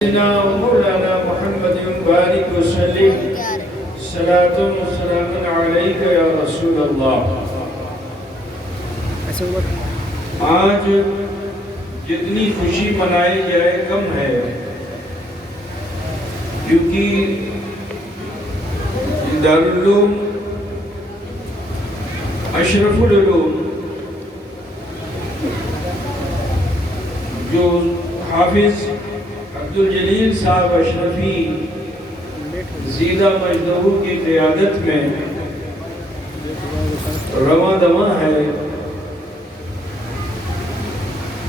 سيدنا ومولانا محمد بارك وسلم صلاة وسلام عليك يا رسول اللہ۔ آج جتنی خوشی منائی جائے کم ہے، کیونکہ دارالعلوم اشرف العلوم جو حافظ عبدالجلیل صاحب اشرفی زیدہ مجدہو کی قیادت میں رواں دواں ہے،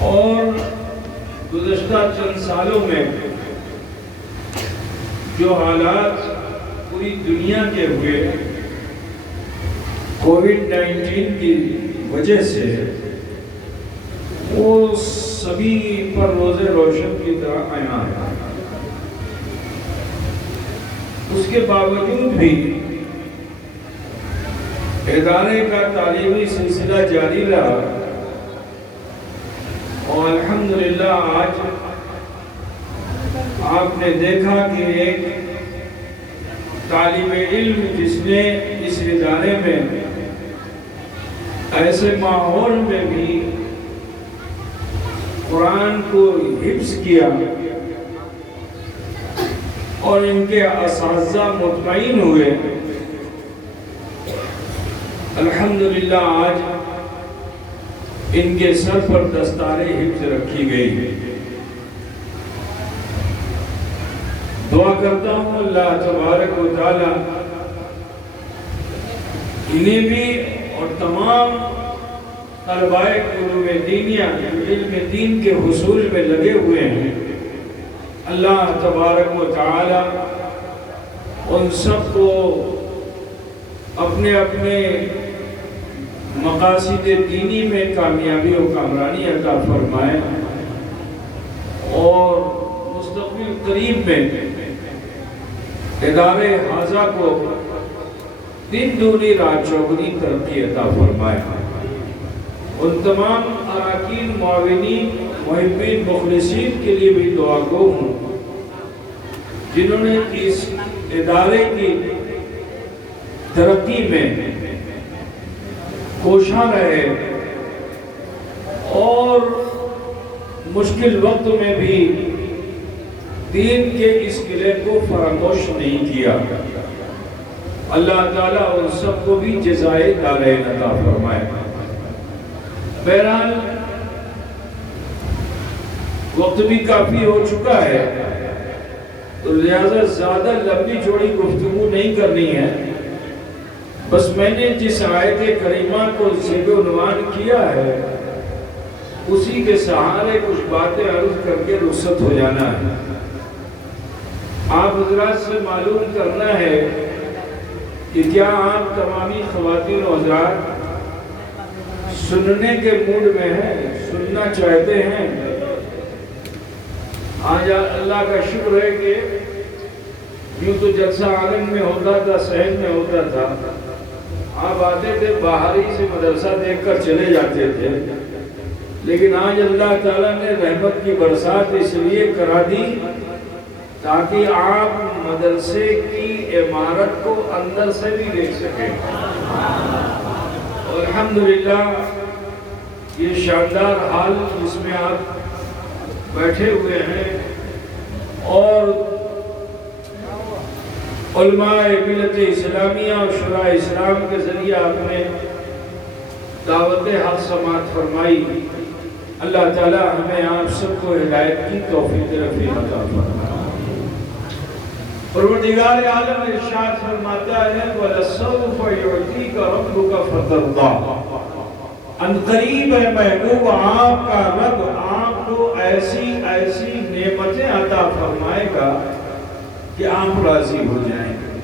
اور گزشتہ چند سالوں میں جو حالات پوری دنیا کے ہوئے کووڈ-19 کی وجہ سے، وہ سبھی پر روز روشن کی طرح آیا ہے۔ اس کے باوجود بھی ادارے کا تعلیمی سلسلہ جاری رہا، اور الحمدللہ آج آپ نے دیکھا کہ ایک طالب علم جس نے اس ادارے میں ایسے ماحول میں بھی قرآن کو حفظ کیا اور ان کے اساتذہ مطمئن ہوئے، الحمدللہ آج ان کے سر پر دستار حفظ رکھی گئی۔ دعا کرتا ہوں اللہ تبارک و تعالی انہیں بھی اور تمام طلباء علوم دینیہ علم دین کے حصول میں لگے ہوئے ہیں، اللہ تبارک و تعالی ان سب کو اپنے اپنے مقاصد دینی میں کامیابی و کامرانی عطا فرمائے، اور مستقبل قریب میں ادارے حاضہ کو دن دگنی رات چوگنی ترقی عطا فرمائے۔ ان تمام اراکین، معاونین، محبین، مخلصین کے لیے بھی دعا گو ہوں جنہوں نے اس ادارے کی ترقی میں کوشاں رہے اور مشکل وقت میں بھی دین کے اس قلعے کو فراموش نہیں کیا۔ اللہ تعالیٰ ان سب کو بھی جزائے دارین عطا فرمائے۔ بہرحال وقت بھی کافی ہو چکا ہے، تو لہذا زیادہ لمبی چوڑی گفتگو نہیں کرنی ہے، بس میں نے جس آیت کریمہ کو ذکر عنوان کیا ہے اسی کے سہارے کچھ باتیں عرض کر کے رخصت ہو جانا ہے۔ آپ حضرات سے معلوم کرنا ہے کہ کیا آپ تمامی خواتین و حضرات سننے کے موڈ میں ہیں، سننا چاہتے ہیں؟ آج اللہ کا شکر ہے کہ یوں تو جلسہ آنگن میں ہوتا تھا، صحن میں ہوتا تھا، آپ آتے تھے باہر ہی سے مدرسہ دیکھ کر چلے جاتے تھے، لیکن آج اللہ تعالیٰ نے رحمت کی برسات اس لیے کرا دی تاکہ آپ مدرسے کی عمارت کو اندر سے بھی دیکھ سکیں۔ الحمدللہ یہ شاندار حال جس میں آپ بیٹھے ہوئے ہیں، اور علماء ملت اسلامیہ اور شورائے اسلام کے ذریعے آپ نے دعوت حق سماعت فرمائی، اللہ تعالی ہمیں آپ سب کو ہدایت کی توفیق رفیع عطا فرمائے۔ پروردگار عالم ارشاد فرماتا ہے وَلَسَوْفَ يُعْطِيكَ رَبُّكَ فَتَرْضَىٰ، ان قریب ہے محبوب آپ کا رب آپ کو ایسی ایسی نعمتیں عطا فرمائے گا کہ آپ راضی ہو جائیں گے۔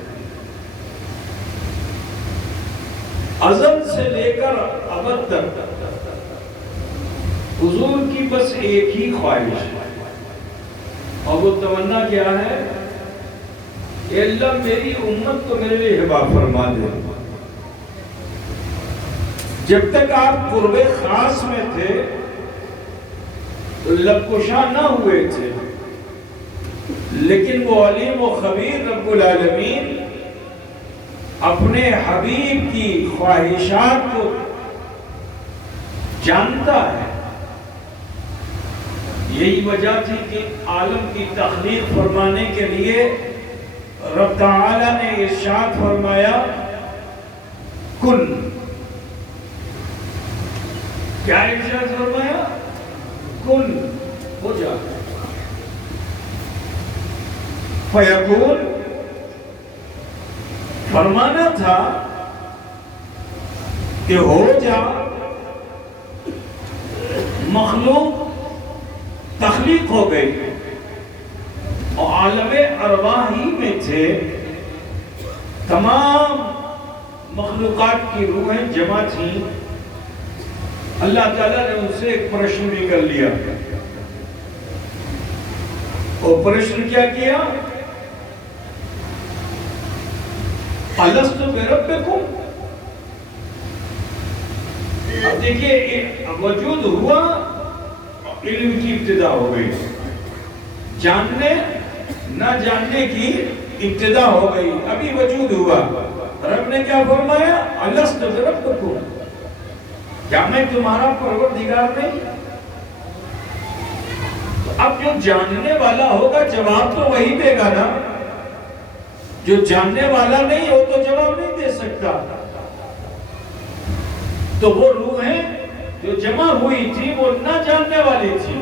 ازل سے لے کر ابد تک حضور کی بس ایک ہی خواہش ہے، اور وہ تمنا کیا ہے کہ اللہ میری امت کو میرے لیے ہبہ فرما دے۔ جب تک آپ قرب خاص میں تھے لب کشا نہ ہوئے تھے، لیکن وہ علیم و خبیر رب العالمین اپنے حبیب کی خواہشات کو جانتا ہے. یہی وجہ تھی کہ عالم کی تخلیق فرمانے کے لیے رب تعالی نے ارشاد فرمایا کن. کیا ارشاد فرمایا؟ کن، ہو جا. فیکون فرمانا تھا کہ ہو جا. مخلوق تخلیق ہو گئی اور عالم ارواح ہی میں تھے تمام مخلوقات کی روحیں جمع تھیں. اللہ تعالیٰ نے ان سے ایک پرشن بھی کر لیا. اور پرشن کیا کیا؟ الست بربکم. اب دیکھیے وجود ہوا، علم کی ابتدا ہو گئی، جاننے نہ جاننے کی ابتدا ہو گئی، ابھی وجود ہوا. رب نے کیا فرمایا؟ الست بربکم، کیا میں تمہارا پروردگار نہیں؟ تو اب جو جاننے والا ہوگا جواب تو وہی دے گا نا. جو جاننے والا نہیں ہو تو جواب نہیں دے سکتا. تو وہ روحیں جو جمع ہوئی تھی وہ نہ جاننے والی تھی،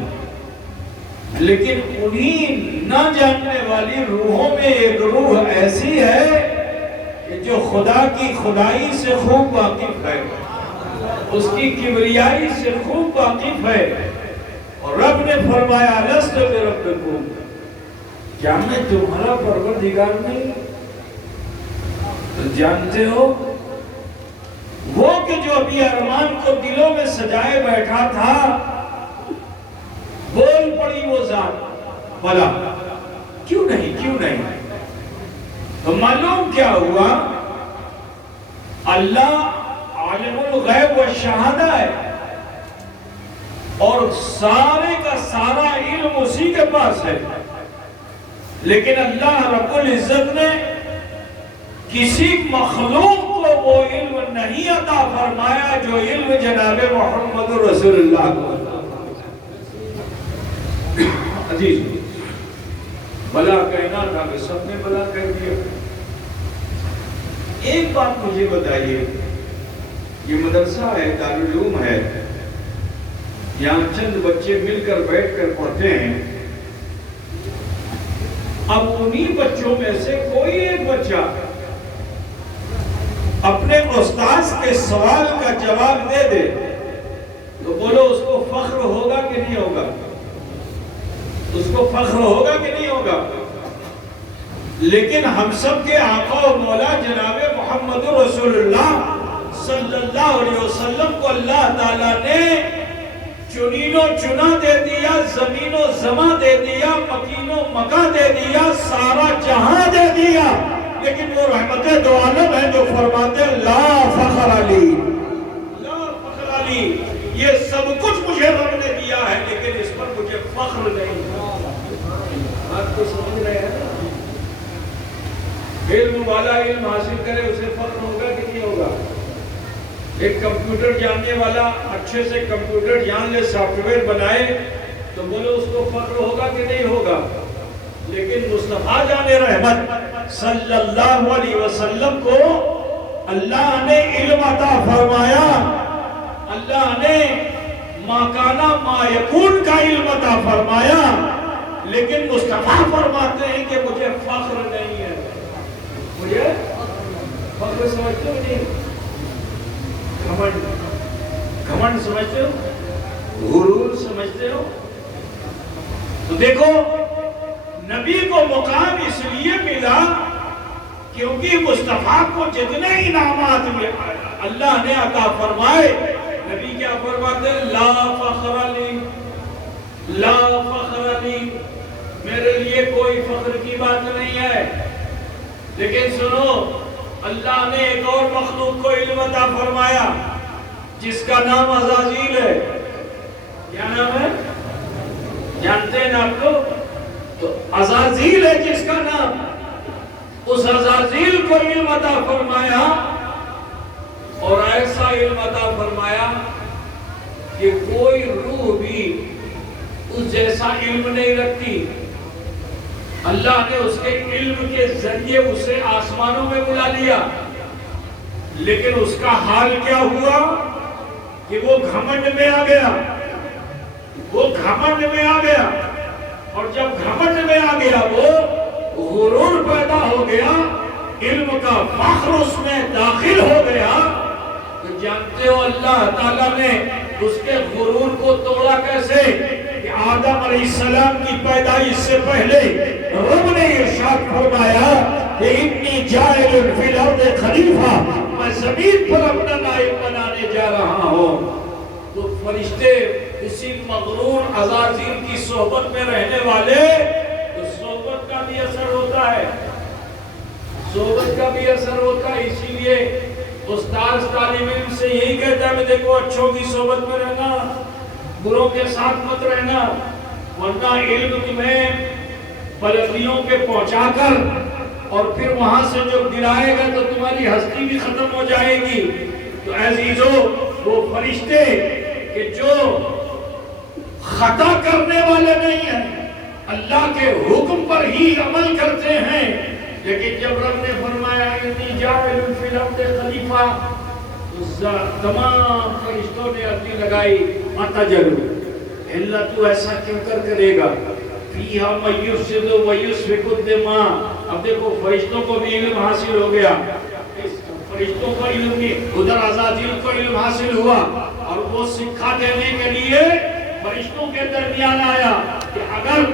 لیکن انہی نہ جاننے والی روحوں میں ایک روح ایسی ہے کہ جو خدا کی خدائی سے خوب واقف ہے، اس کی کبریائی سے خوب واقف ہے. اور رب نے فرمایا الست بربکم، کیا میں تمہارا پروردگار نہیں؟ تو جانتے ہو وہ کہ جو ابھی ارمان کو دلوں میں سجائے بیٹھا تھا، بول پڑی وہ ذات بھلا کیوں نہیں کیوں نہیں. تو معلوم کیا ہوا؟ اللہ عالم الغیب والشہادہ ہے اور سارے کا سارا علم اسی کے پاس ہے. لیکن اللہ رب العزت نے کسی مخلوق کو وہ علم نہیں عطا فرمایا جو علم جناب محمد رسول اللہ کو. عزیز بلا کہنا تھا کہ سب نے بلا کہہ دیا. ایک بات مجھے بتائیے، یہ مدرسہ ہے، دارالعلوم ہے، یہاں چند بچے مل کر بیٹھ کر پڑھتے ہیں. اب انہی بچوں میں سے کوئی ایک بچہ اپنے استاذ کے سوال کا جواب دے دے تو بولو اس کو فخر ہوگا کہ نہیں ہوگا؟ اس کو فخر ہوگا کہ نہیں ہوگا؟ لیکن ہم سب کے آقا و مولا جناب محمد رسول اللہ صلی اللہ علیہ وسلم کو اللہ تعالیٰ نے چنین و چنا دے دیا، زمین و زماں دے دیا، مکین و مکہ دے دیا، سارا جہاں دے دیا. لیکن وہ رحمت دو عالم ہے جو فرماتے ہیں لا فخر علی، لا فخر علی، یہ سب کچھ مجھے رب نے دیا ہے لیکن اس پر مجھے فخر نہیں. آپ کو سمجھ رہے ہیں؟ علم والا علم حاصل کرے اسے فخر ہوگا کہ نہیں ہوگا؟ ایک کمپیوٹر جاننے والا اچھے سے کمپیوٹر جان لے، سافٹ ویئر بنائے تو بولو اس کو فخر ہوگا کہ نہیں ہوگا؟ لیکن مصطفیٰ جان رحمت صلی اللہ علیہ وسلم کو اللہ نے علم عطا فرمایا، اللہ نے ما کانا ما یکون کا علم عطا فرمایا، لیکن مصطفیٰ فرماتے ہیں کہ مجھے فخر نہیں ہے. مجھے فخر سمجھتے ہو نہیں؟ گھمنڈ سمجھتے ہو؟ غرور سمجھتے ہو؟ تو دیکھو نبی کو مقام اس لیے ملا کیونکہ مصطفیٰ کو جتنے انعامات اللہ نے عطا فرمائے، نبی کیا فرماتے ہیں؟ لا فخر علی، لا فخر علی، میرے لیے کوئی فخر کی بات نہیں ہے. لیکن سنو، اللہ نے ایک اور مخلوق کو علم عطا فرمایا جس کا نام عزازیل ہے. کیا نام ہے؟ جانتے ہیں نا آپ لوگ؟ تو عزازیل ہے جس کا نام، اس عزازیل کو علم عطا فرمایا، اور ایسا علم عطا فرمایا کہ کوئی روح بھی اس جیسا علم نہیں رکھتی۔ اللہ نے اس کے علم کے ذریعے اسے آسمانوں میں بلا لیا، لیکن اس کا حال کیا ہوا کہ وہ گھمنڈ میں آ گیا، وہ گھمنڈ میں آ گیا، اور جب گھمنڈ میں آ گیا وہ غرور پیدا ہو گیا، علم کا فخر اس میں داخل ہو گیا۔ تو جانتے ہو اللہ تعالیٰ نے اس کے غرور کو توڑا کیسے؟ کہ آدم علیہ السلام کی پیدائش سے پہلے رب نے ارشاد فرمایا کہ انی جاعل فی الارض خلیفہ، میں زمین پر اپنا نائب بنانے جا رہا ہوں۔ تو فرشتے اسی مغرور عزازیل کی صحبت میں رہنے والے، تو صحبت کا بھی اثر ہوتا ہے، صحبت کا بھی اثر ہوتا ہے۔ اسی لیے استاذ طالب علم سے یہی کہتا ہے کہ دیکھو اچھوں کی صحبت میں رہنا، بروں کے ساتھ مت رہنا، ورنہ علم تمہیں بلندیوں پہ پہنچا کر اور پھر وہاں سے جو گرائے گا تو تمہاری ہستی بھی ختم ہو جائے گی۔ تو عزیزو، وہ فرشتے کہ جو خطا کرنے والے نہیں ہیں، اللہ کے حکم پر ہی عمل کرتے ہیں، لیکن جب رب نے فرمایا انی جاعل فی الارض خلیفہ، تمام فرشتوں نے عرضی لگائی اتجل، اللہ تو ایسا کیوں کرے گا؟ فیہا من یفسد و یسفک الدماء۔ اب دیکھو فرشتوں کو بھی علم حاصل ہو گیا، فرشتوں کو علم نہیں، ادھر عزازیل کو علم حاصل ہوا، اور وہ سکھا دینے کے لیے فرشتوں کے درمیان آیا کہ اگر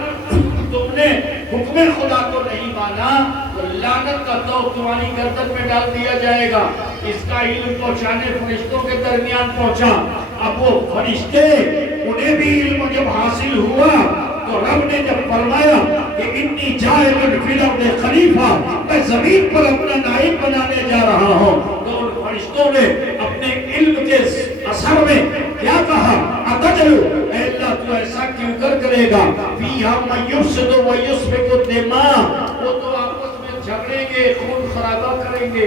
تم نے حکم خدا کو نہیں مانا تو لعنت کا توق تمہاری گردن میں ڈال دیا جائے گا۔ اس کا علم پہنچانے فرشتوں کے درمیان پہنچا۔ اب وہ فرشتے، انہیں بھی علم جب حاصل ہوا تو رب نے جب فرمایا کہ انی جاعل فی الارض خلیفہ، میں زمین پر اپنا نائب بنانے جا رہا ہوں، تو ان فرشتوں نے اپنے علم کے اثر میں کیا کہا؟ اتجل، اے اللہ تو ایسا کیوں کرے گا؟ فیہا من یفسد و یسفک الدماء، وہ تو آپس میں جھگڑیں گے، خون خرابہ کریں گے۔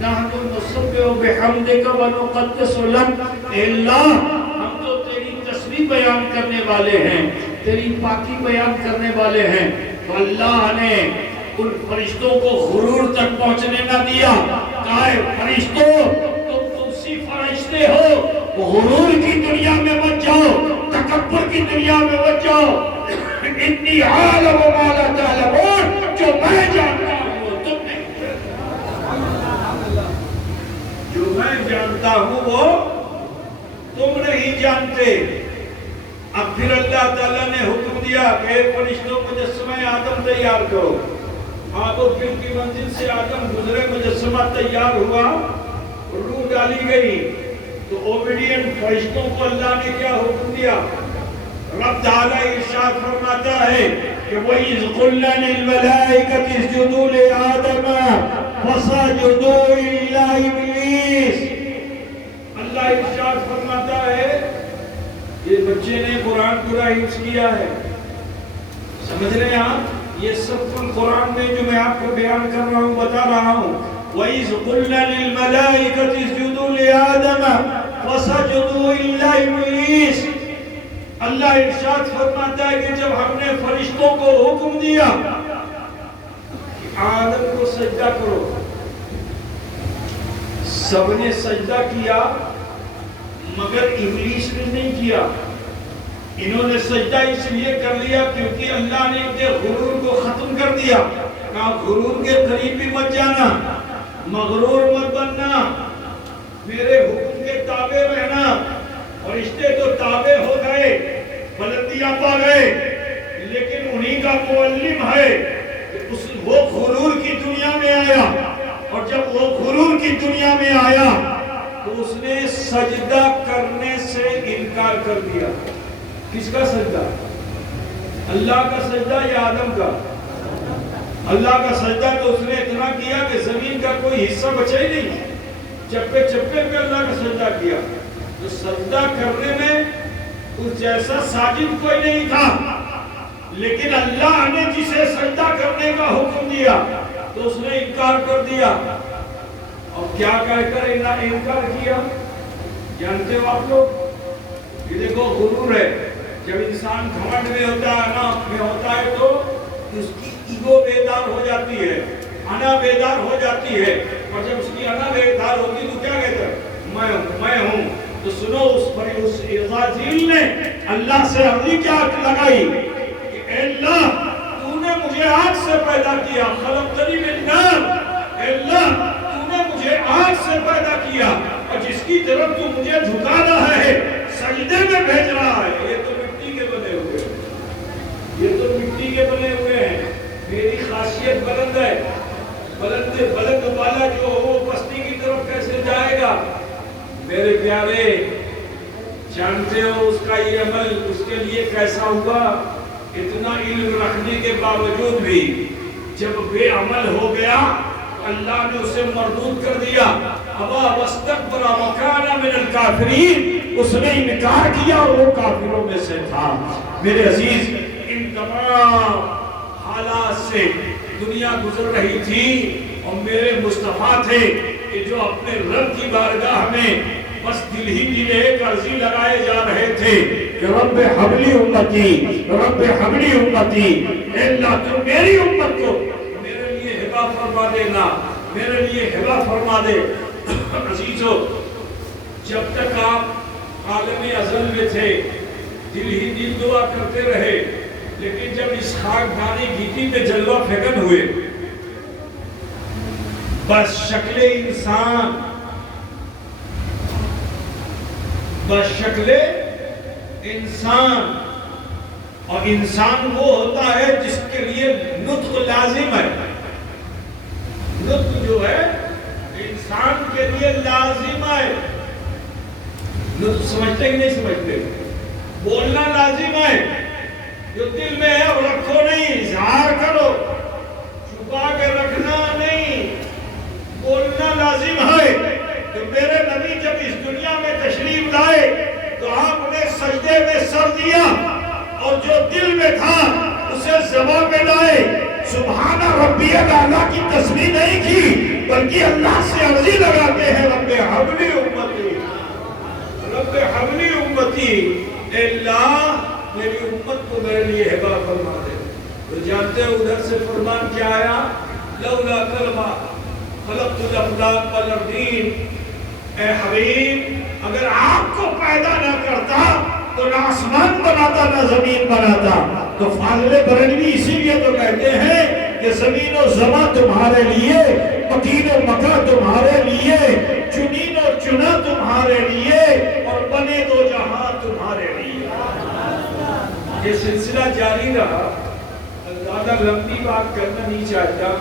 نحن نسبح بحمدک و نقدس لک، اے اللہ ہم تو تیری تسبیح بیان کرنے والے ہیں، تیری پاکی بیان کرنے والے ہیں۔ تو اللہ نے ان فرشتوں کو غرور تک پہنچنے نہ دیا، کہا اے فرشتوں تم سی فرشتے ہو، غرور کی دنیا میں مت جاؤ، تکبر کی دنیا میں مت جاؤ، انی عالم ما لا تعلمون، جو میں جانتا ہوں وہ تم نہیں جانتے، جو میں جانتا ہوں وہ تم نہیں جانتے۔ اب پھر اللہ تعالیٰ نے حکم دیا کہ فرشتوں مجسمہ آدم تیار کرو۔ آپ و پھر کی منزل سے آدم گزرے، مجسمہ تیار ہوا، روح ڈالی گئی، تو اوبیڈینٹ فرشتوں کو اللہ نے کیا حکم دیا؟ رب تعالیٰ ارشاد فرماتا ہے کہ وَإِذْ قُلْنَا لِلْمَلَائِكَةِ اسْجُدُوا لِآدَمَ فَسَجَدُوا إِلَّا إِبْلِيسَ۔ اللہ ارشاد فرماتا ہے یہ بچے نے قرآن پورا حفظ کیا ہے، سمجھ رہے ہیں آپ؟ یہ سب قرآن میں جو میں آپ کو بیان کر رہا ہوں، بتا رہا ہوں۔ وَإِذْ قُلْنَا لِلْمَلَائِكَةِ اسْجُدُوا لِآدَمَ فَسَجَدُوا إِلَّا إِبْلِيسَ۔ اللہ ارشاد فرماتا ہے کہ جب ہم نے فرشتوں کو حکم دیا کہ آدم کو سجدہ کرو، سب نے سجدہ کیا مگر ابلیس نے نہیں کیا۔ انہوں نے سجدہ اس لیے کر لیا کیونکہ اللہ نے ان کے غرور کو ختم کر دیا، کہا غرور کے قریب بھی مت جانا، مغرور مت بننا، میرے حکم کے تابع رہنا۔ فرشتے تو تابع ہو گئے، بلندیاں پا گئے، لیکن انہی کا معلم ہے کہ وہ غرور کی دنیا میں آیا، اور جب وہ غرور کی دنیا میں آیا تو اس نے سجدہ کرنے سے انکار کر دیا۔ کس کا سجدہ؟ اللہ کا سجدہ یا آدم کا؟ اللہ کا سجدہ تو اس نے اتنا کیا کہ زمین کا کوئی حصہ بچا ہی نہیں، چپے چپے پہ اللہ کا سجدہ کیا۔ تو سجدہ کرنے میں اس جیسا ساجد کوئی نہیں تھا، لیکن اللہ نے جسے سجدہ کرنے کا حکم دیا تو اس نے انکار کر دیا. اور کیا کہہ کر انکار کیا جانتے ہو آپ لوگ؟ یہ دیکھو غرور ہے. جب انسان گھمنڈ میں ہوتا ہے، انا میں ہوتا ہے، تو اس کی ایگو بیدار ہو جاتی ہے، انا بیدار ہو جاتی ہے. اور جب اس کی انا بیدار ہوتی تو کیا کہتا ہے؟ میں ہوں. تو سنو، اس عزازیل نے اللہ سے عرضی کیا لگائی کہ اے اللہ تو نے مجھے آگ سے پیدا کیا، خلقتنی من نار. اے اللہ تو نے مجھے آگ سے پیدا کیا اور جس کی طرف تو مجھے جھکا رہا ہے، سجدے میں بھیج رہا ہے، یہ تو مٹی کے بنے ہوئے ہیں، یہ تو مٹی کے بنے ہوئے ہیں. میری خاصیت بلند ہے، بلند والا جو ہو پستی کی طرف کیسے جائے گا؟ میرے پیارے، جانتے ہو اس کا یہ عمل اس کے لیے کیسا ہوگا؟ اتنا علم رکھنے کے باوجود بھی جب بے عمل ہو گیا اللہ نے اسے مردود کر دیا. ابا واستکبر وکان من الکافرین، اس نے انکار کیا اور وہ کافروں میں سے تھا. میرے عزیز، ان تمام حالات سے دنیا گزر رہی تھی اور میرے مصطفیٰ تھے کہ جو اپنے رب کی بارگاہ میں بس دل ہی دل ایک عرضی لگائے جا رہے تھے کہ رب حبلی امتی، رب حبلی امتی. اے اللہ تو میری امت کو میرے لیے ہبہ فرما دینا، میرے لیے ہبہ فرما دے. عزیزو، جب تک آپ عالم ازل میں تھے دل ہی دل دعا کرتے رہے، لیکن جب اس خاکدانی گیتی پہ جلوہ فکن ہوئے، بس شکل انسان، بس شکل انسان. اور انسان وہ ہوتا ہے جس کے لیے نطق لازم ہے. نطق جو ہے انسان کے لیے لازم ہے. نطق سمجھتے کہ نہیں سمجھتے؟ بولنا لازم ہے. جو دل میں ہے وہ رکھو نہیں، اظہار کرو، چھپا کے رکھنا نہیں. بولنا لازم ہے. تو میرے نبی جب اس دنیا میں تشریف لائے تو آپ نے سجدے میں سر دیا اور جو دل میں تھا اسے زبان میں لائے. سبحان ربی الاعلیٰ کی تسبیح نہیں کی بلکہ اللہ سے عرضی لگاتے ہیں رب حبلی امتی، رب حبلی امتی. اے اللہ میری امت کو میرے لیے ہبہ فرما دے. تو جانتے ہو ادھر سے فرمان کیا آیا؟ لولا کلمہ خلقت الافلاک والارضین. اے حبیب، اگر آپ کو پیدا نہ کرتا تو نہ آسمان بناتا نہ زمین بناتا. تو فاضل بریلوی اسی لیے تو کہتے ہیں کہ زمین و زماں تمہارے لیے، مکین و مکہ تمہارے لیے، چنین و چنا تمہارے لیے، اور بنے دو جہاں تمہارے لیے. یہ سلسلہ جاری رہا. زیادہ لمبی بات کرنا نہیں چاہتا.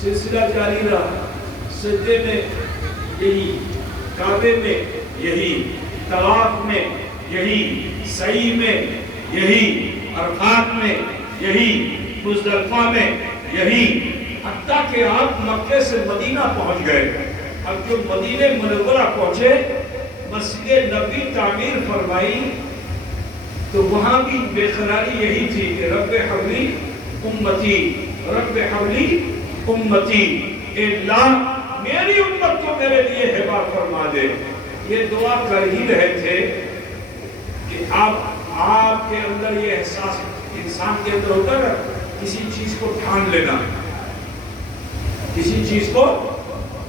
سلسلہ جاری رہا. سجدے میں یہی، کعبے میں یہی، طواف میں یہی، سعی میں یہی، عرفات میں یہی، مزدلفہ میں یہی، حتیٰ کہ آپ مکے سے مدینہ پہنچ گئے. اب جو مدینہ منورہ پہنچے، مسجد نبی تعمیر فرمائی تو وہاں بھی بے قراری یہی تھی کہ رب حبلی امتی، رب حبلی امتی. اے اللہ میری امت کو میرے لیے ہبہ فرما دے. یہ دعا کر ہی رہے تھے کہ آپ کے اندر یہ احساس انسان کے اندر ہوتا ہے کسی چیز کو ٹھان لینا، کسی چیز کو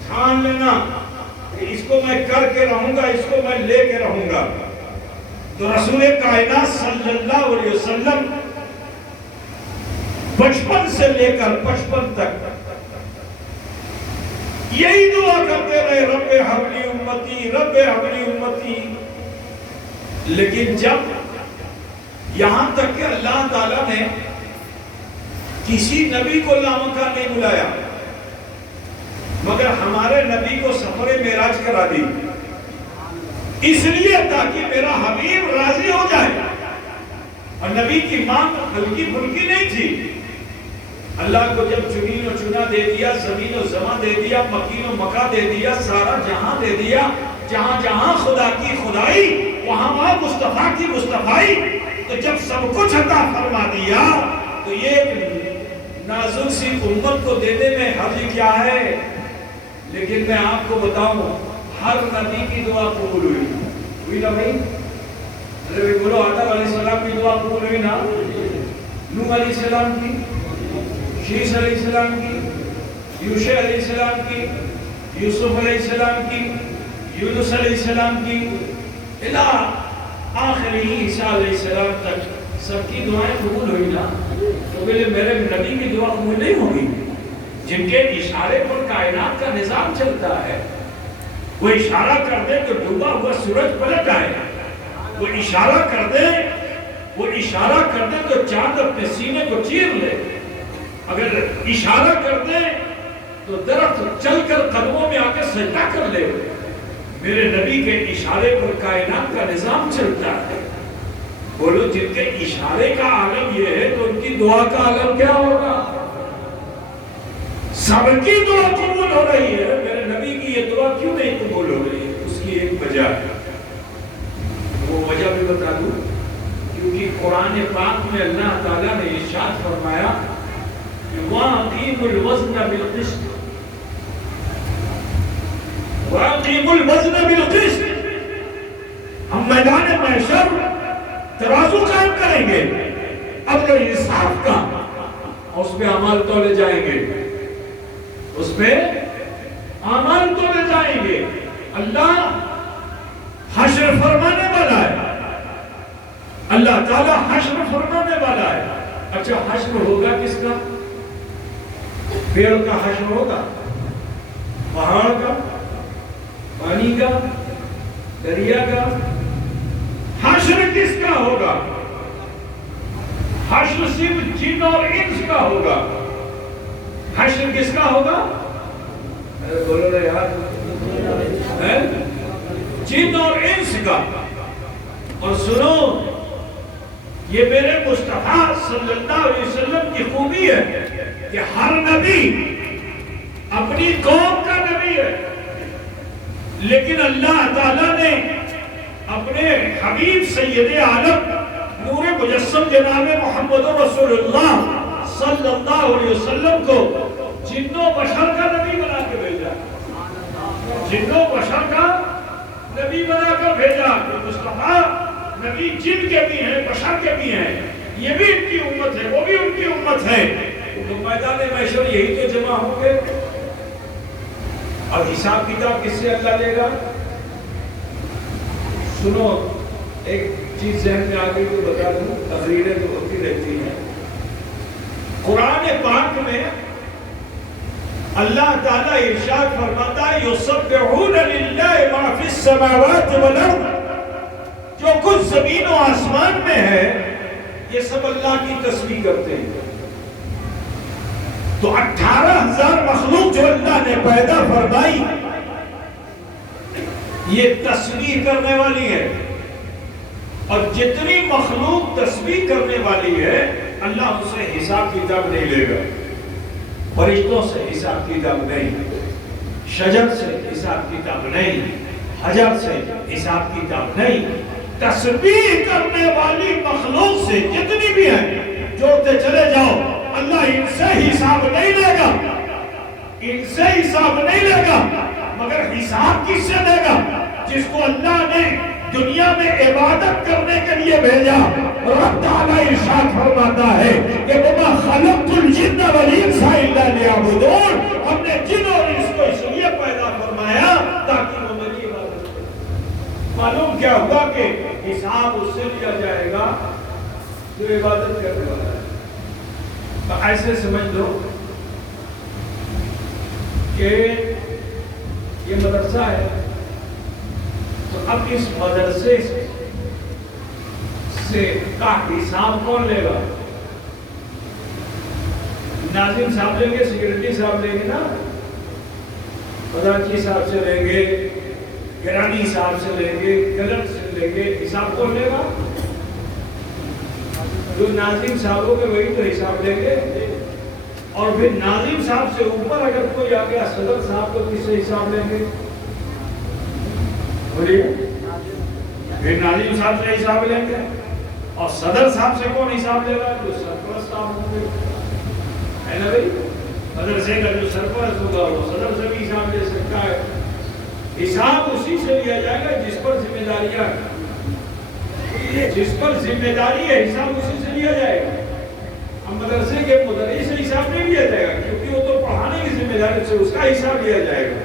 ٹھان لینا کہ اس کو میں کر کے رہوں گا، اس کو میں لے کے رہوں گا. تو رسول کائنات صلی اللہ علیہ وسلم بچپن سے لے کر 55 تک یہی دعا کرتے رہے، رب حبلی امتی، رب حبلی امتی. لیکن جب یہاں تک کہ اللہ تعالیٰ نے کسی نبی کو لامکان نہیں بلایا مگر ہمارے نبی کو سفر معراج کرا دی، اس لیے تاکہ میرا حبیب راضی ہو جائے. اور نبی کی مانگ ہلکی پھلکی نہیں تھی. اللہ کو جب چنین و چنا دے دیا، زمین و زماں دے دیا، مکین و مکہ دے دیا، سارا جہاں دے دیا، جہاں جہاں خدا کی خدائی وہاں وہاں مصطفیٰ کی مصطفائی. تو جب سب کچھ عطا فرما دیا تو یہ نازک سی امت کو دینے میں حرج کیا ہے؟ لیکن میں آپ کو بتاؤں ہر نبی کی دعا قبول ہوئی نا بھائی؟ ارے بولو آدم علیہ السلام کی دعا قبول ہوئی نا؟ نوح علیہ السلام کی، شیس علیہ السلام کی، یوشع علیہ السلام کی، یوسف علیہ السلام کی، یونس علیہ السلام کی، الہ آخری عیسیٰ علیہ السلام تک سب کی دعائیں قبول ہوئی نا؟ تو بولے میرے نبی کی دعا قبول نہیں ہوگی؟ جن کے اشارے پر کائنات کا نظام چلتا ہے، وہ اشارہ کر دے تو ڈوبا ہوا سورج پلٹ آئے، وہ اشارہ کر دے تو چاند اپنے سینے کو چیر لے، اگر اشارہ کر دے تو درخت چل کر قدموں میں آ کے سجدہ کر لے۔ میرے نبی کے اشارے پر کائنات کا نظام چلتا ہے۔ بولو جن کے اشارے کا عالم یہ ہے تو ان کی دعا کا عالم کیا ہوگا؟ سب کی دعا قبول ہو رہی ہے، میرے نبی کی یہ دعا کیوں نہیں قبول ہو رہی ہے؟ اس کی ایک وجہ ہے، وہ وجہ بھی بتا دوں، کیونکہ قرآن پاک میں اللہ تعالیٰ نے ارشاد فرمایا کہ وَأَقِيمُوا الْوَزْنَ بِالْقِسْطِ، وَأَقِيمُوا الْوَزْنَ بِالْقِسْطِ، ہم میدان محشر ترازو قائم کریں گے، عدل و انصاف کا، اس پہ اعمال تولے جائیں گے، اس پہ اعمال تولے جائیں گے۔ اللہ حشر فرمانے والا ہے، اللہ تعالیٰ حشر فرمانے والا ہے۔ اچھا حشر ہوگا کس کا؟ پیڑ کا حشر ہوگا، پہاڑ کا، پانی کا، دریا کا؟ حشر کس کا ہوگا؟ حشر صرف جن اور انس کا ہوگا۔ حشر کس کا ہوگا؟ بولو رہے یار، جن اور انس کا۔ اور سنو، یہ میرے مصطفیٰ صلی اللہ علیہ وسلم کی خوبی ہے کہ ہر نبی اپنی قوم کا نبی ہے، لیکن اللہ تعالیٰ نے اپنے حبیب سید عالم نور مجسم جناب محمد رسول اللہ صلی اللہ علیہ وسلم کو جن و بشر کا نبی بنا کے بھیجا، جن و بشر کا نبی بنا کر بھیجا۔ مصطفیٰ نبی جن کے بھی ہیں، بشر کے بھی ہیں، یہ بھی ان کی امت ہے، وہ بھی ان کی امت ہے۔ تو میدان محشر یہی تو جمع ہوں گے، اور حساب کتاب کس سے اللہ لے گا؟ سنو، ایک چیز ذہن میں آگئی تو بتا دوں، تقریریں تو ہوتی رہتی ہیں۔ قرآن پاک میں اللہ تعالیٰ ارشاد فرماتا ہے یسبحون للہ ما فی السماوات والارض، جو کچھ زمین و آسمان میں ہے یہ سب اللہ کی تسبیح کرتے ہیں۔ تو 18,000 مخلوق جو اللہ نے پیدا فرمائی یہ تسبیح کرنے والی ہے، اور جتنی مخلوق تسبیح کرنے والی ہے اللہ ان سے حساب کتاب نہیں لے گا۔ فرشتوں سے حساب کتاب نہیں، شجر سے حساب کتاب نہیں، حجر سے حساب کتاب نہیں، تسبیح کرنے والی مخلوق سے جتنی بھی ہیں جوڑتے چلے جاؤ، اللہ ان سے حساب نہیں لے گا، ان سے حساب نہیں لے گا، مگر حساب کس سے دے گا؟ جس کو اللہ نے دنیا میں عبادت کرنے کے لیے بھیجا۔ رب تعالیٰ ارشاد فرماتا ہے کہ وَمَا خَلَقْتُ الْجِنَّ وَالْإِنسَ إِلَّا لِيَعْبُدُونَ، ہم نے جن اور انس کو اس لیے پیدا فرمایا تاکہ وہ میری عبادت کریں۔ معلوم کیا ہوا کہ حساب اس سے لیا جائے گا جو عبادت کرنے والا ہے۔ تو ایسے سمجھ لو کہ یہ مدرسہ ہے، تو اب اس مدرسے سے کا حساب کون لے گا؟ ناظم صاحب لیں گے، سیکرٹری صاحب لیں گے نا، خزانچی صاحب سے لیں گے، گرانی صاحب سے لیں گے، کلرک سے لیں گے، حساب کون لے گا؟ جو ناظم صاحب ہوگے وہی تو حساب لیں گے۔ اور پھر ناظم صاحب سے اوپر اگر کوئی آ گیا صدر صاحب تو کس سے حساب لیں گے؟ بولیے، پھر ناظم صاحب سے حساب لیں گے۔ اور صدر صاحب سے کون حساب لے رہا ہے؟ جو سرپرست صاحب ہوں گے، ہے نا بھائی؟ مدرسے کا جو سرپرست ہوگا وہ صدر سے بھی حساب لے سکتا ہے۔ حساب اسی سے لیا جائے گا جس پر ذمہ داریاں ہیں، جس پر ذمہ داری ہے حساب اسی سے لیا جائے گا۔ ہم مدرسے کے مدرس سے حساب نہیں لیا جائے گا کیونکہ وہ تو پڑھانے کی ذمہ داری سے اس کا حساب لیا جائے گا،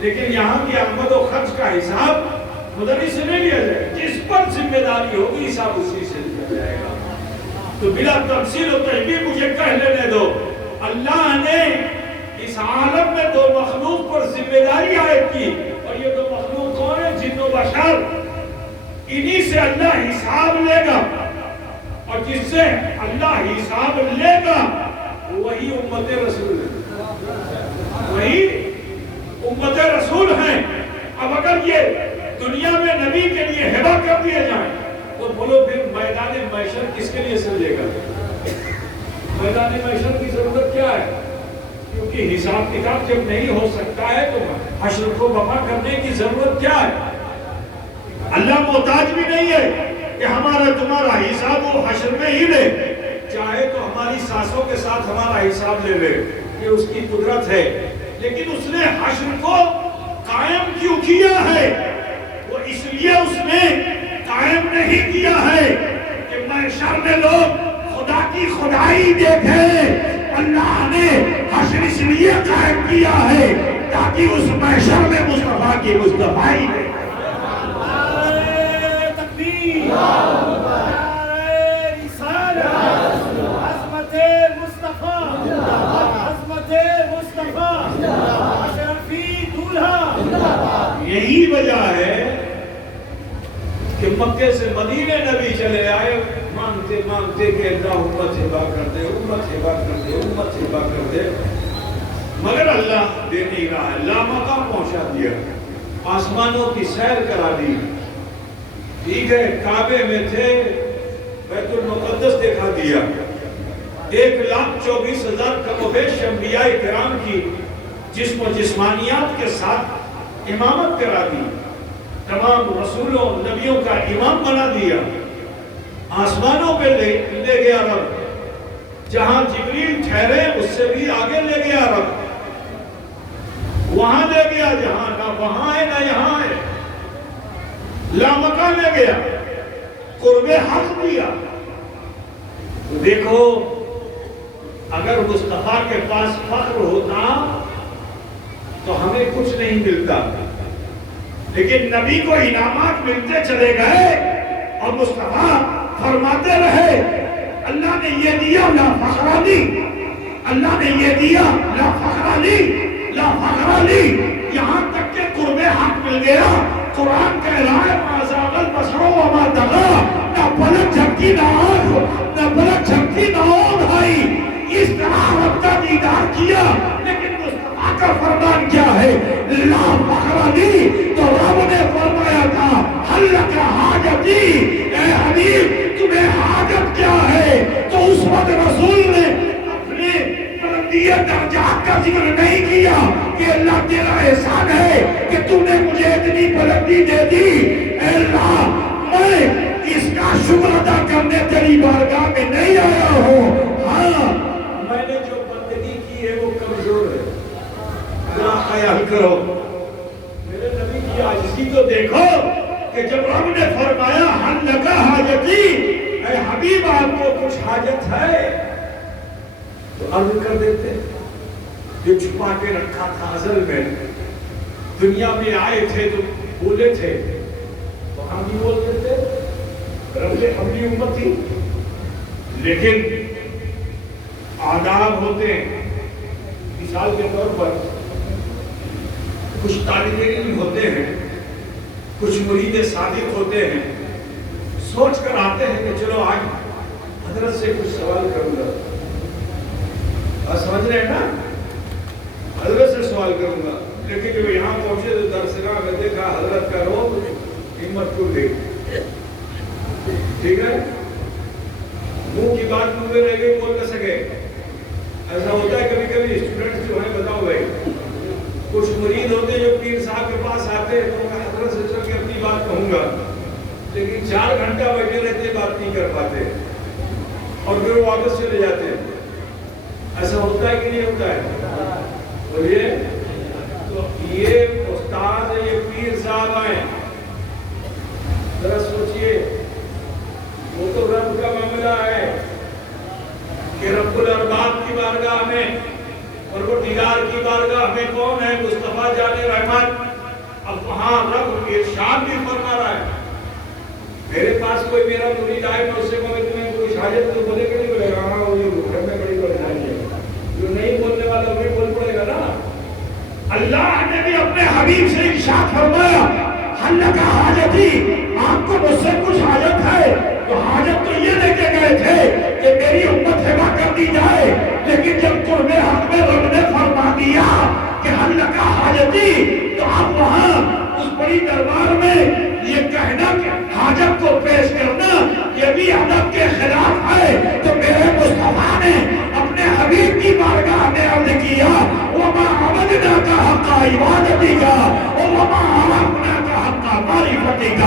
لیکن یہاں کی آمد و خرچ کا حساب مدرس سے نہیں لیا جائے گا، جس پر ذمہ داری ہوگی حساب اسی سے لیا جائے گا۔ تو بلا تفصیل و تحقیق مجھے کہہ لینے دو، اللہ نے اس عالم میں دو مخلوق پر ذمہ داری عائد کی، اور یہ دو مخلوق کون ہیں؟ جن و بشر۔ انہی سے اللہ حساب لے گا، اور جس سے اللہ حساب لے گا وہی امت رسول ہے، وہی امت رسول ہیں۔ اب اگر یہ دنیا میں نبی کے لیے ہبہ کر دیے جائیں تو بولو پھر میدان محشر کس کے لیے سمجھے گا؟ میدان محشر کی ضرورت کیا ہے؟ کیونکہ حساب کتاب جب نہیں ہو سکتا ہے تو حشر کو وفا کرنے کی ضرورت کیا ہے؟ اللہ محتاج بھی نہیں ہے کہ ہمارا تمہارا حساب وہ حشر میں ہی لے، چاہے تو ہماری سانسوں کے ساتھ ہمارا حساب لے لے، یہ اس کی قدرت ہے، لیکن اس نے حشر کو قائم کیوں کیا ہے؟ وہ اس لیے اس نے قائم نہیں کیا ہے کہ محشر میں لوگ خدا کی خدائی دیکھیں۔ اللہ نے حشر اس لیے قائم کیا ہے تاکہ اس محشر میں مصطفیٰ کی مصطفائی دے۔ یہی وجہ ہے کہ مکے سے مدینے نبی چلے آئے مانگتے مانگتے کہ اللہ امت ہبا کر دے، امت ہبا کر دے، امت ہبا کر دے، مگر اللہ دے نہیں رہا ہے۔ لامقام پہنچا دیا، آسمانوں کی سیر کرا دی، ٹھیک ہے، کعبے میں تھے، بیت المقدس دکھا دیا، 1,24,000 کم و بیش انبیاء کرام کی جسم و جسمانیات کے ساتھ امامت کرا دی، تمام رسولوں نبیوں کا امام بنا دیا، آسمانوں پہ لے گیا رب، جہاں جبریل ٹھہرے اس سے بھی آگے لے گیا رب، وہاں لے گیا جہاں نہ وہاں ہے نہ یہاں ہے، لامکان لے گیا، قرب حق دیا۔ تو دیکھو اگر مصطفیٰ کے پاس فخر ہوتا تو ہمیں کچھ نہیں ملتا، لیکن نبی کو انعامات ملتے چلے گئے اور مصطفیٰ فرماتے رہے اللہ نے یہ دیا لا فخر لی، اللہ نے یہ دیا لا فخر لی، لا فخر لی، یہاں تک کہ قرب حق مل گیا۔ قرآن کہہ رہا ہے ما زاغ البصر وما طغى، نہ پلک جھپکی نہ آنکھ، نہ پلک جھپکی نہ آنکھ بھائی، اس طرح رب کا دیدار کیا، لیکن مصطفیٰ کا فرمان کیا ہے؟ لا فخر لی۔ تو رب نے فرمایا تھا حل لک حاجتی، اے حبیب تمہیں حاجت کیا ہے؟ تو اس وقت رسول نے اپنے بلندیت درجات کا ذکر نہیں کیا کہ اللہ تیرا احسان ہے کہ تم نے مجھے اتنی بلندی دے دی، اے اللہ میں اس کا شکر ادا کرنے تیری بارگاہ میں نہیں آیا ہوں، ہاں میں نے جو بندگی کی ہے وہ کمزور ہے، نہ خیال کرو میرے نبی کی عاجزی تو دیکھو کہ جب رب نے فرمایا حل لک حاجتی، اے حبیب آپ کو کچھ حاجت ہے تو عرض کر دیتے، جو چھپا کے رکھا تھا ازل میں، دنیا میں آئے تھے تو بولے تھے تو ہم بھی بول دیتے، رب سے اپنی امت تھی، لیکن آداب ہوتے ہیں، مثال کے طور پر کچھ طالب علم ہوتے ہیں، کچھ مرید صادق ہوتے ہیں، سوچ کر آتے ہیں کہ چلو آج حضرت سے کچھ سوال کروں گا، آپ سمجھ رہے ہیں نا، حضرت سے سوال کروں گا، لیکن جب یہاں پہنچے تو درسگاہ میں دیکھا حضرت کا روب ہمت کو دے، ٹھیک ہے، منہ کی بات منہ میں رہ گئی، بول نہ سکے۔ ایسا ہوتا ہے کبھی کبھی اسٹوڈنٹ جو ہے، بتاؤ بھائی، کچھ مرید ہوتے جو پیر صاحب کے پاس آتے ہیں تو میں حضرت سے چل کے اپنی بات کہوں گا، لیکن 4 گھنٹہ بیٹھے رہتے بات نہیں کر پاتے اور پھر وہ واپس چلے جاتے ہیں. ایسا ہوتا ہے کہ نہیں ہوتا ہے؟ بولیے. تو یہ استاد ہے، یہ پیر صاحب ہیں. ذرا سوچئے، وہ تو رب کا معاملہ ہے کہ رب الارباب کی بارگاہ میں اور وہ دیدار کی بارگاہ میں کون ہے؟ مصطفیٰ جان رحمت. اب وہاں رب ارشاد بھی فرما رہا ہے. میرے پاس کوئی میرا مرید آئے تو اس سے بولے تمہیں کوئی حاجت تو بولے کہ نہیں بولے گا؟ ہاں وہ گھر میں بڑی پریشانی ہے. جو نہیں بولنے والا وہ بھی بول پڑے گا نا. اللہ نے بھی اپنے حبیب سے ارشاد فرمایا حل کا حاجتی، آپ کو مجھ سے کچھ حاجت ہے تو حاجت تو یہ لے کے گئے تھے کہ میری امت سیوا کر دی جائے. لیکن جب قرب حق میں رب نے فرما دیا کہ حل کا حاجتی، تو آپ وہاں اس بڑی دربار میں یہ کہنا کہ حاجت کو پیش کرنا یہ بھی ادب کے خلاف ہے. تو میرے مصطفیٰ نے اپنے حبیب کی بارگاہ میں عرض کیا وَمَا عَبَدْنَاكَ حَقَّ عِبَادَتِكَ وَمَا عَرَفْنَاكَ حَقَّ مَعْرِفَتِكَ.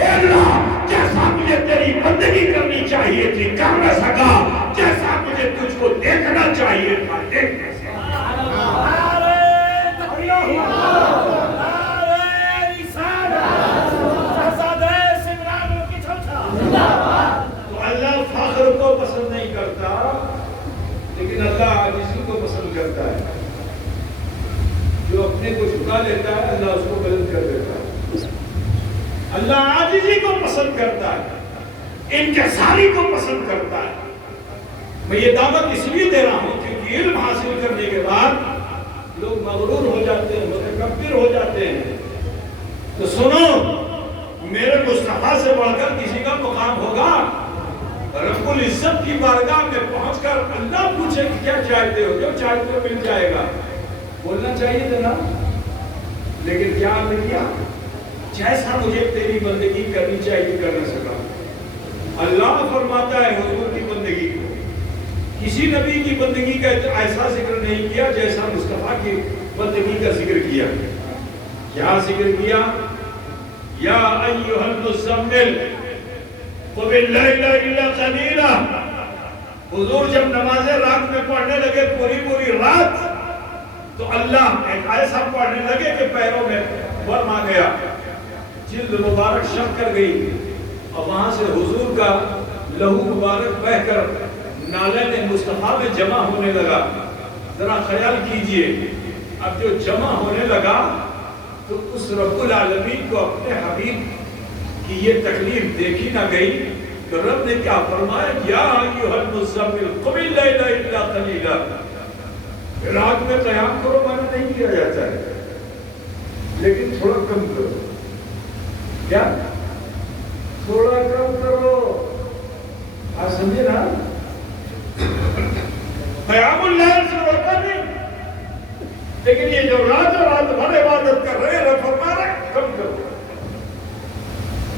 اے اللہ، جیسا مجھے تیری بندگی کرنی چاہیے تھی کر نہ سکا، جیسا مجھے تجھ کو دیکھنا چاہیے تھا دیکھ نہ سکا. تو اللہ فخر کو پسند نہیں کرتا، لیکن اللہ عاجزی کو پسند کرتا ہے. جو اپنے کو جھکا لیتا ہے اللہ اس کو بلند کر دیتا ہے. اللہ عاجزی کو پسند کرتا ہے، انکساری کو پسند کرتا ہے. میں یہ دعوت اس لیے دے رہا ہوں کیونکہ علم حاصل کرنے کے بعد لوگ مغرور ہو جاتے ہیں، متکبر ہو جاتے ہیں. تو سنو، میرے مصطفیٰ سے بڑھ کر کسی کا مقام ہوگا؟ رب العزت کی بارگاہ میں پہنچ کر اللہ پوچھے کہ کیا چاہتے ہو؟ جو چاہتے ہو مل جائے گا. بولنا چاہیے تھا نا، لیکن کیا نے کیا؟ جیسا مجھے تیری بندگی کرنی چاہیے کر نہ سکا. اللہ فرماتا ہے حضور کی بندگی کو کسی نبی کی بندگی کا ایسا ذکر نہیں کیا جیسا مصطفیٰ کی بندگی کا ذکر کیا. کیا ذکر کیا؟ یا ایھا المزمل قم اللیل الا قلیلا. حضور جب نماز رات میں پڑھنے لگے پوری رات، تو اللہ ایک ایسا پڑھنے لگے کہ پیروں میں ورم آ گیا، جلد مبارک شک کر گئی، اور وہاں سے حضور کا لہو مبارک بہ کر نالے مصطفیٰ میں جمع ہونے لگا. ذرا خیال کیجئے، اب جو جمع ہونے لگا تو اس رب العالمین کو اپنے حبیب کی یہ تکلیف دیکھی نہ گئی. تو رب نے کیا فرمایا؟ یا ایھا المزمل قم اللیل الا قلیلا. رات میں قیام کرو منع نہیں کیا جاتا ہے، لیکن تھوڑا کم کرو. کیا؟ تھوڑا کم کرو. آپ سمجھے نا؟ قیام اللیل سے روکا نہیں، لیکن یہ جو رات بھر عبادت کر رہے ہیں رب فرما رہے ہیں کم کرو.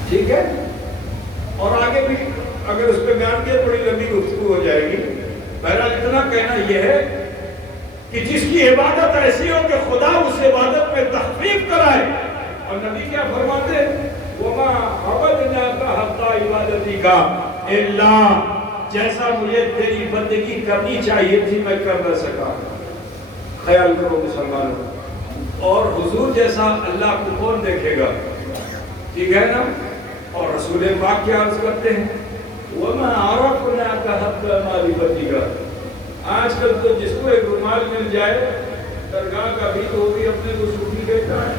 ٹھیک ہے؟ اور آگے بھی اگر اس پہ بیان کیا بڑی لمبی گفتگو ہو جائے گی. بہرحال اتنا کہنا یہ ہے کہ جس کی عبادت ایسی ہو کہ خدا اس عبادت میں تخفیف کرائے. اور نبی کیا فرماتے ہیں؟ وَمَا عَبَدْنَاكَ حَقَّ عِبَادَتِكَ اِلَّا، جیسا مجھے تیری بندگی کرنی چاہیے تھی میں کر نہ سکا. خیال کرو مسلمانوں. اور حضور جیسا اللہ کو کون دیکھے گا؟ ٹھیک ہے نا؟ اور رسول پاک کیا عرض کرتے ہیں؟ وَمَا عَرَفْنَاكَ حَقَّ مَعْرِفَتِكَ. آج کل تو جس کو ایک رومال مل جائے درگاہ کا بھی تو وہ بھی اپنے کو صوفی کہتا ہے.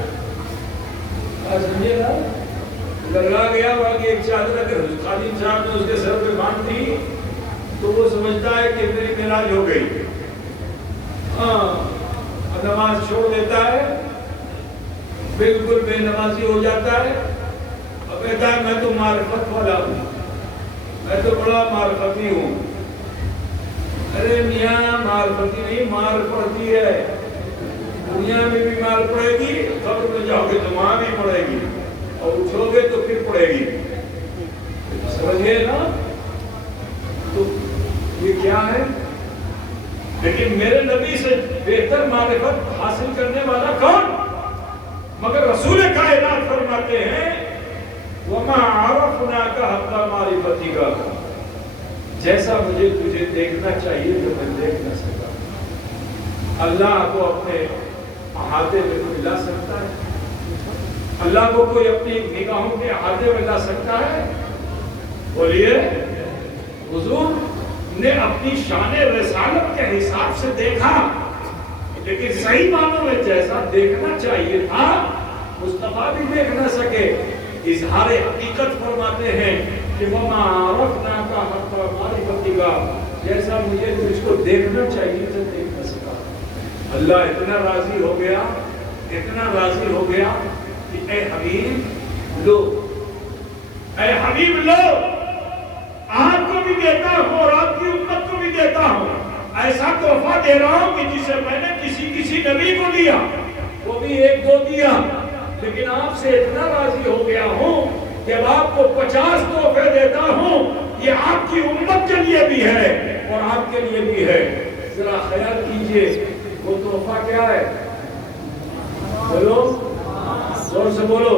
آج سمجھے نا؟ درگاہ گیا وہاں کی ایک چادر اگر خادم صاحب نے اس کے سر پہ باندھ دی تو وہ سمجھتا ہے کہ میری معراج ہو گئی. نماز چھوڑ دیتا ہے، بالکل بے نمازی ہو جاتا ہے اور کہتا ہے میں تو معرفت والا ہوں، میں تو بڑا معرفتی ہوں. ارے میاں معرفتی نہیں، مار پڑتی ہے. دنیا میں بھی مار پڑے گی، قبر میں جاؤ گے تو وہاں بھی پڑے گی، اور اٹھو گے تو پھر پڑے گی. سمجھے نا؟ تو یہ کیا ہے؟ لیکن میرے نبی سے بہتر معرفت حاصل کرنے والا کون؟ مگر رسول کائنات فرماتے ہیں وَمَا عَرَفْنَاكَ حَقَّ مَعْرِفَتِكَ، جیسا مجھے تجھے دیکھنا چاہیے تو میں دیکھ نہ سکا۔ اللہ کو اپنے احاطے میں کوئی لا سکتا ہے؟ اللہ کو کوئی اپنی نگاہوں کے احاطے میں لا سکتا ہے؟ بولیے۔ حضور نے اپنی شان رسالت کے حساب سے دیکھا، لیکن صحیح معنوں میں جیسا دیکھنا چاہیے تھا مصطفیٰ بھی دیکھ نہ سکے۔ اظہار حقیقت فرماتے ہیں کہ وَمَا عَرَفْنَاكَ حَقَّ مَعْرِفَتِكَ، جیسا مجھے تجھ کو دیکھنا چاہیے تو دیکھ نہ سکا۔ اللہ اتنا راضی ہو گیا، اتنا راضی ہو گیا کہ اے حبیب لو، اے حبیب لو، آپ کو بھی دیتا ہوں اور آپ کی امت کو بھی دیتا ہوں، ایسا تحفہ دے رہا ہوں کہ جسے میں نے کسی نبی کو دیا وہ بھی ایک دو دیا، لیکن آپ سے اتنا راضی ہو گیا ہوں کہ اب آپ کو 50 تحفے دیتا ہوں، یہ آپ کی امت کے لیے بھی ہے اور آپ کے لیے بھی ہے۔ ذرا خیال کیجئے وہ تحفہ کیا ہے؟ بولو، زور سے بولو،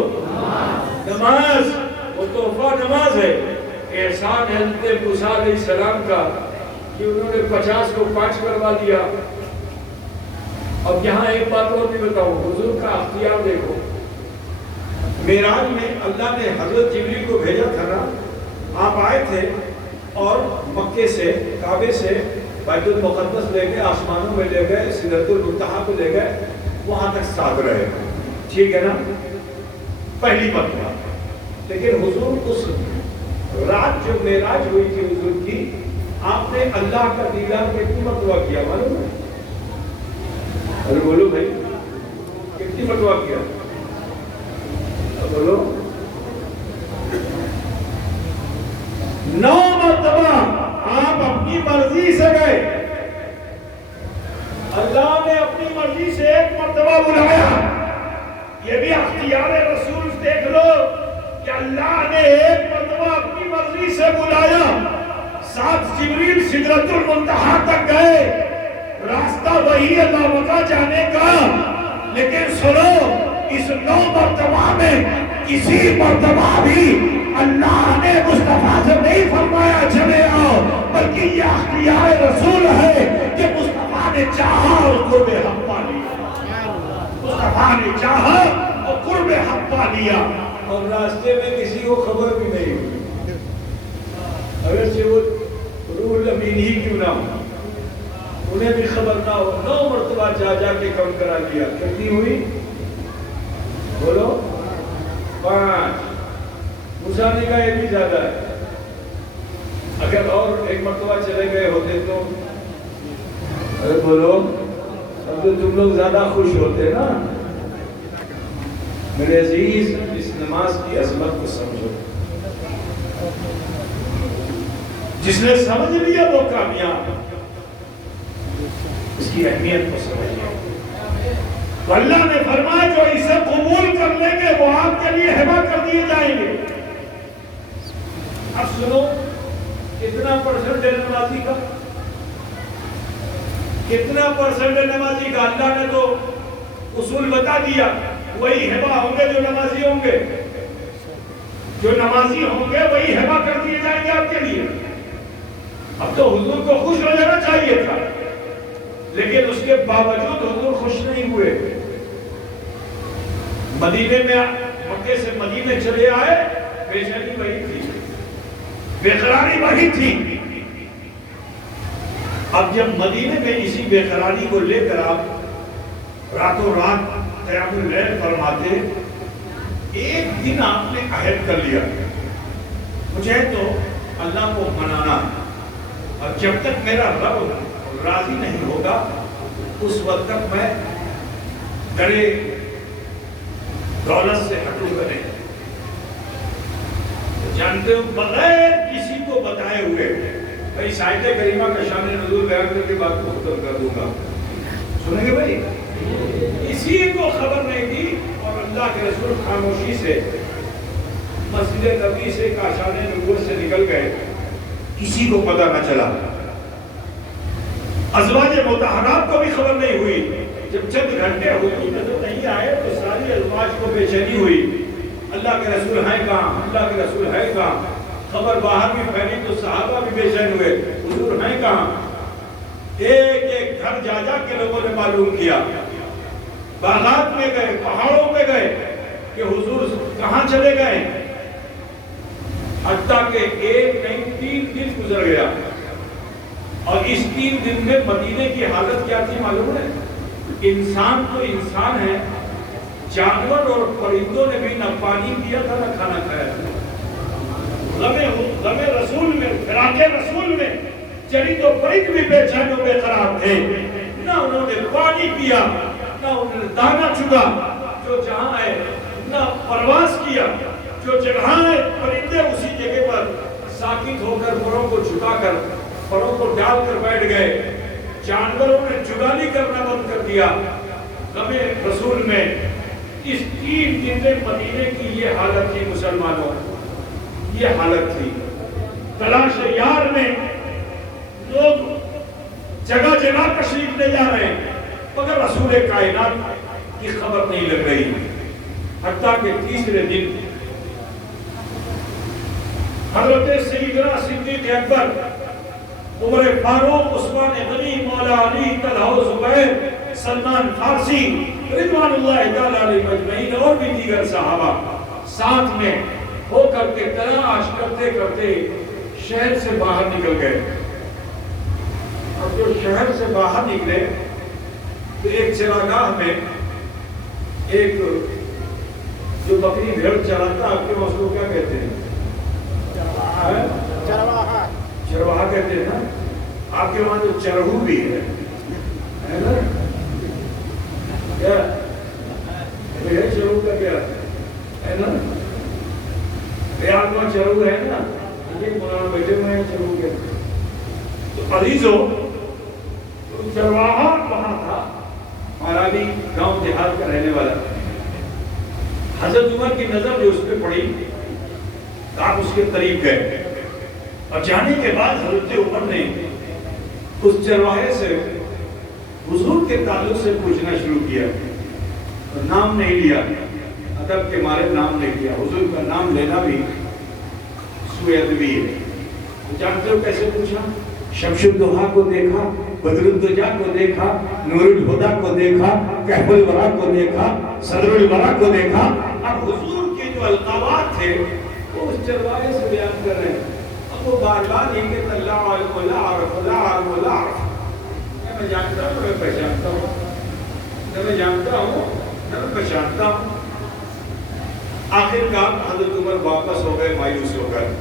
نماز۔ وہ تحفہ نماز ہے۔ احسان حضرت موسیٰ علیہ السلام کا کہ انہوں نے 50 کو 5 کروا دیا۔ اب یہاں ایک بات اور بھی بتاؤں، حضور کا اختیار دیکھو۔ معراج میں اللہ نے حضرت جبریل کو بھیجا تھا نا، آپ آئے تھے اور مکے سے، کعبے سے بیت المقدس لے گئے، آسمانوں میں لے گئے، سدرۃ المنتہا کو لے گئے، وہاں تک ساتھ رہے، ٹھیک ہے نا، پہلی مرتبہ۔ لیکن حضور اس رات جو معراج ہوئی تھی حضور کی، آپ نے اللہ کا دیدار کتنی مرتبہ کیا معلوم ہے؟ ارے بولو بھائی، کتنی مرتبہ کیا؟ بولو، 9 مرتبہ آپ اپنی مرضی سے گئے۔ اللہ نے اپنی مرضی سے 1 مرتبہ بلایا۔ یہ بھی اختیار رسول دیکھ لو کہ اللہ نے 1 مرتبہ اپنی مرضی سے بلایا، ساتھ جبریل سدرۃ المنتہا تک گئے، راستہ وہی ہے مکہ جانے کا، لیکن سنو اس 9 مرتبہ میں کسی مرتبہ بھی اللہ نے مصطفیٰ سے نہیں فرمایا چلے آؤ، بلکہ یہ اختیار رسول ہے کہ مصطفیٰ نے چاہا اور قرب حق پا لیا، مصطفیٰ نے چاہا اور قرب حق پا لیا، اور راستے میں کسی کو خبر بھی نہیں ہوئی، اگرچہ وہ روح الامین ہی کیوں نہ ہو، انہیں بھی خبر نہ ہو۔ 9 مرتبہ جا کے کم کرا لیا۔ کتنی ہوئی؟ بولو، 5۔ موسیٰ نے کہا یہ بھی زیادہ ہے، اگر اور 1 مرتبہ چلے گئے ہوتے تو، ارے بولو، اب تو تم لوگ زیادہ خوش ہوتے نا۔ میرے عزیز، اس نماز کی عظمت کو سمجھو، جس نے سمجھ لیا وہ کامیاب، اس کی اہمیت کو سمجھ لیا۔ تو اللہ نے فرمایا جو اسے قبول کر لیں گے وہ آپ کے لیے ہبہ کر دیے جائیں گے۔ اب سنو، کتنا پرسنٹ ہے نمازی کا؟ کتنا پرسنٹ ہے نمازی کا؟ اللہ نے تو اصول بتا دیا، وہی ہبہ ہوں گے جو نمازی ہوں گے، جو نمازی ہوں گے وہی ہبہ کر دیے جائیں گے آپ کے لیے۔ اب تو حضور کو خوش ہو جانا چاہیے تھا، لیکن اس کے باوجود حضور خوش نہیں ہوئے۔ مدینے میں، مکے سے مدینے چلے آئے، بے چینی وہی تھی، بے قراری وہی تھی۔ اب جب مدینے میں اسی بے قراری کو لے کر آپ راتوں رات قیام اللیل فرماتے، ایک دن آپ نے عہد کر لیا، مجھے تو اللہ کو منانا، اور جب تک میرا رب راضی نہیں ہوگا اس وقت تک میں گڑے دولت سے ہٹوں گا نہیں۔ جانتے ہو، بغیر کسی کو بتائے ہوئے بھائی آیت کریمہ کا شان نزول بیان کر کے بات کو ختم کر دوں گا، سنیں گے بھائی؟ کسی کو خبر نہیں دی، اور اللہ کے رسول خاموشی سے مسجد نبی سے کاشان نبوت سے نکل گئے، کسی کو پتہ نہ چلا۔ ازواج مطہرات کو بھی خبر نہیں ہوئی۔ جب چند گھنٹے حضور نظر نہیں آئے تو ساری ازواج کو بے چینی ہوئی۔ اللہ کے رسول ہیں کہاں، اللہ کے رسول ہے کہاں؟ خبر باہر بھی پھیلی تو صحابہ بھی بے چین ہوئے، حضور ہیں کہاں؟ ایک ایک گھر جا جا کے لوگوں نے معلوم کیا، باغات میں گئے، پہاڑوں پہ گئے کہ حضور کہاں چلے گئے، حتیٰ کہ ایک نہیں 3 دن گزر گیا، اور اس 3 دن میں مدینے کی حالت کیا تھی معلوم ہے؟ انسان تو انسان ہے، جانور اور پرندوں نے بھی نہ پانی پیا تھا نہ کھانا کھایا تھا۔ غم رسول میں، فراق رسول میں چرند و پرند بھی بے چین و بے قرار تھے، نہ انہوں نے پانی پیا، نہ انہوں نے دانا چگا جو جہاں ہے، نہ پرواز کیا جو جگہ ہے، پرندے اسی جگہ پر ساکت ہو کر پروں کو جھکا کر پروں کو ڈال کر بیٹھ گئے، جانوروں نے جگالی کرنا بند کر دیا۔ غم رسول میں اس 3 دن میں مدینے کی یہ حالت تھی، مسلمانوں یہ حالت تھی۔ تلاش یار میں لوگ جگہ جگہ تشریف لے جا رہے ہیں مگر رسول کائنات کی خبر نہیں لگ رہی، حتیٰ کہ تیسرے دن حضرت سیدنا صدیق اکبر، عمر فاروق، عثمان غنی، مولا علی، طلحہ زبیر، سلمان فارسی رضوان اللہ تعالی علیہ مجمعین اور بھی دیگر صحابہ ساتھ میں ہو کر کے تلاش کرتے کرتے شہر سے باہر نکل گئے۔ اور جو شہر سے باہر نکلے تو ایک چراگاہ میں ایک جو بکری بھیڑ چراتا، آپ کے وہاں اس کو کیا کہتے ہیں؟ چرواہا کہتے ہیں نا، آپ کے وہاں تو چرہو بھی ہے نا؟ کیا ہے چرہو کا کیا ہے نا؟ ریاض میں چرہو ہے نا، مولانا بیٹھے ہوئے ہیں چرہو کے۔ تو عزیزو چرواہا وہاں تھا، ہمارا بھی گاؤں دیہات کا رہنے والا۔ حضرت عمر کی نظر جو اس پہ پڑی، آپ اس کے قریب گئے، اور جانے کے بعد حضرت عمر نے اس چرواہے سے حضور کے تعلق سے پوچھنا شروع کیا، اور نام نہیں لیا، ادب کے مارے نام نہیں لیا۔ حضور کا نام لینا بھی سوء ادبی ہے۔ جانتے ہو کیسے پوچھا؟ شمس الضحیٰ کو دیکھا، بدر الدجا کو دیکھا، نور الہدیٰ کو دیکھا، کہف الورا کو دیکھا، صدر الورا کو دیکھا۔ اب حضور کے جو القابات تھے وہ اس چرواہے سے بیان کر رہے ہیں، اب وہ بار بار یہ کہتا اللہ عالم لا عرف لا عالم لا عرف، میں جانتا ہوں، میں پہچانتا ہوں، میں جانتا ہوں، میں پہچانتا ہوں۔ آخر کار حضرت عمر واپس ہو گئے مایوس ہو کر،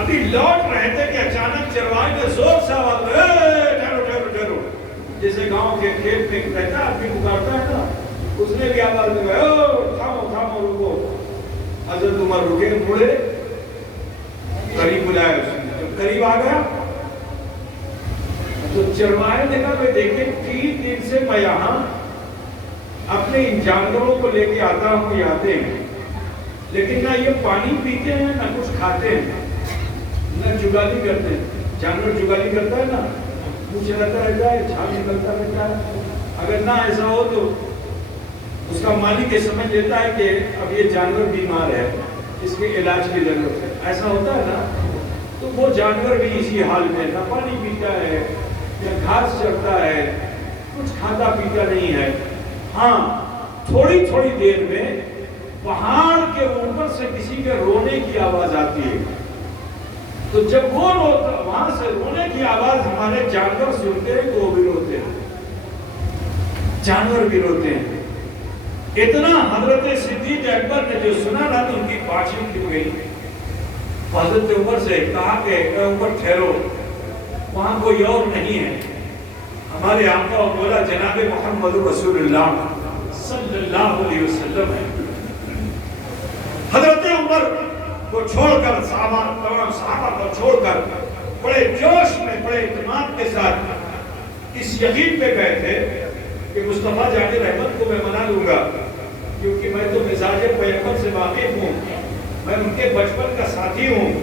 ابھی لوٹ رہے تھے کہ اچانک چرواہے نے زور سے آواز دی، ٹھہرو ٹھہرو ٹھہرو، جیسے گاؤں کے کھیت میں رہتا ہے آدمی پکارتا ہے نا، اس نے بھی آواز دی، تھامو تھامو رکو۔ حضرت عمر رکے، مڑے، قریب بلایا، اس نے جب قریب آ گیا تو چرواہے نے کہا، دیکھیں 3 دن سے میں یہاں اپنے ان جانوروں کو لے کے آتا ہوں، یہ آتے ہیں، لیکن نہ یہ پانی پیتے ہیں نہ کچھ کھاتے ہیں، نہ جگالی کرتے ہیں۔ جانور جگالی کرتا ہے نا، منہ چلاتا رہتا ہے، چھال نکلتا رہتا ہے، اگر نہ ایسا ہو تو اس کا مالک یہ سمجھ لیتا ہے کہ اب یہ جانور بیمار ہے، اس کے علاج کی ضرورت ہے، ایسا ہوتا ہے نا، تو وہ جانور بھی اسی حال میں نہ پانی پیتا ہے، یا گھاس چرتا ہے، کچھ کھاتا پیتا نہیں ہے۔ ہاں تھوڑی تھوڑی دیر میں پہاڑ کے اوپر سے کسی کے رونے کی آواز آتی ہے، تو جب وہ روتا، وہاں سے رونے کی آواز ہمارے جانور سنتے ہیں تو وہ بھی روتے ہیں، جانور بھی روتے ہیں۔ اتنا حضرت صدیق اکبر نے جو سنا نا تو ان کی باتیں کھل گئی۔ حضرت عمر سے کہا کہ اے عمر ٹھہرو، وہاں کوئی اور نہیں ہے، ہمارے آقا و مولا جناب محمد رسول اللہ صلی اللہ علیہ وسلم ہے۔ حضرت عمر کو چھوڑ کر تمام صحابہ کو چھوڑ کر بڑے جوش میں، بڑے اعتماد کے ساتھ اس یقین پہ گئے تھے کہ مصطفیٰ جان رحمت کو میں منا لوں گا، کیونکہ میں تو مزاج پیغمبر سے واقف ہوں، میں ان کے بچپن کا ساتھی ہوں۔